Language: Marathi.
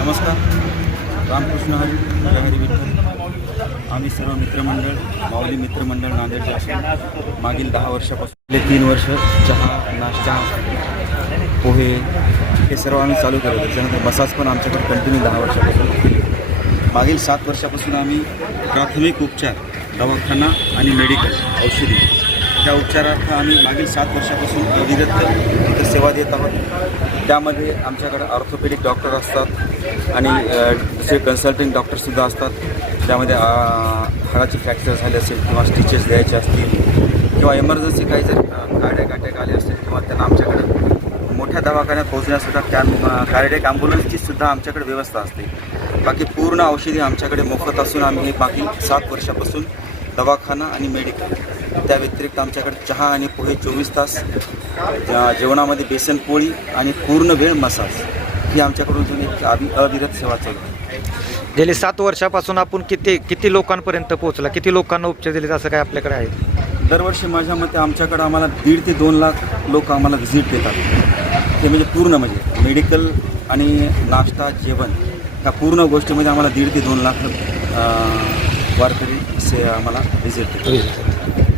नमस्कार. रामकृष्ण हरी हरी विठ्ठल. आम्ही सर्व मित्रमंडळ माऊली मित्रमंडळ नांदेडचे असून मागील दहा वर्षापासून गेले तीन वर्ष चहा नाश्ता पोहे हे सर्व आम्ही चालू केलं त्याच्यानंतर बसाज पण आमच्याकडे कंटिन्यू दहा वर्षापासून. मागील सात वर्षापासून आम्ही प्राथमिक उपचार दवाखाना आणि मेडिकल औषधी त्या उपचारार्थ आम्ही मागील सात वर्षापासून अविरत तिथं सेवा देत आहोत. त्यामध्ये आमच्याकडे ऑर्थोपेडिक डॉक्टर असतात आणि जे दुसरे कन्सल्टिंग डॉक्टरसुद्धा असतात. त्यामध्ये अ, हाडाची फ्रॅक्चर झाले असेल किंवा स्टिचेस द्यायचे असतील किंवा इमर्जन्सी काही जर गाड्या अटॅक आले असेल किंवा त्यांना आमच्याकडे मोठ्या दवाखान्यात पोहोचण्यासुद्धा त्या कार्डियक ॲम्ब्युलन्सची सुद्धा आमच्याकडे व्यवस्था असते. बाकी पूर्ण औषधी आमच्याकडे मोफत असून आम्ही हे सात वर्षापासून दवाखाना आणि मेडिकल त्या व्यतिरिक्त आमच्याकडे चहा आणि पोहे चोवीस तास जेवणामध्ये बेसन पोळी आणि पूर्ण वेळ मसाज ही आमच्याकडून जुनी एक अवि अविरत सेवा चालू आहे. गेली सात वर्षापासून आपण किती किती लोकांपर्यंत पोहोचला? किती लोकांना उपचार दिले असं काय आपल्याकडे आहे? दरवर्षी माझ्या मते आमच्याकडं आम्हाला दीड ते दोन लाख लोक आम्हाला व्हिजिट देतात. ते म्हणजे पूर्ण म्हणजे मेडिकल आणि नाश्ता जेवण ह्या पूर्ण गोष्टीमध्ये आम्हाला दीड ते दोन लाख वारकरी से आम्हाला व्हिजिट देतात.